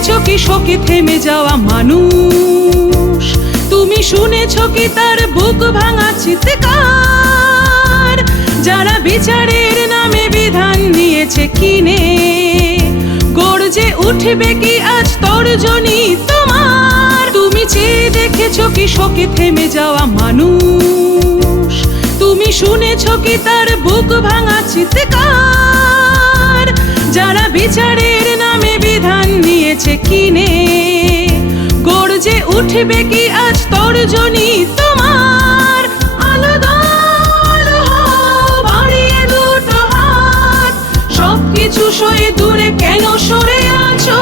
কি শোকে থেমে যাওয়া মানুষ? তুমি শুনেছ কি তার বুক ভাঙা চিৎকার? যারা বিচারের নামে বিধান নিয়েছে কিনে, গর্জে উঠবে কি আজ তর্জনী তোমার? তুমি চেয়ে দেখেছ কি শোকে থেমে যাওয়া মানুষ? তুমি শুনেছ কি তার বুক ভাঙা চিৎকার? যারা বিচারের নিয়েছে কিনে। গর্জে উঠবে কি আজ তর্জনী তোমার? আলাদা বাড়িয়ে দুটো হাত। সবকিছু সয়ে দূরে কেন সরে আছো?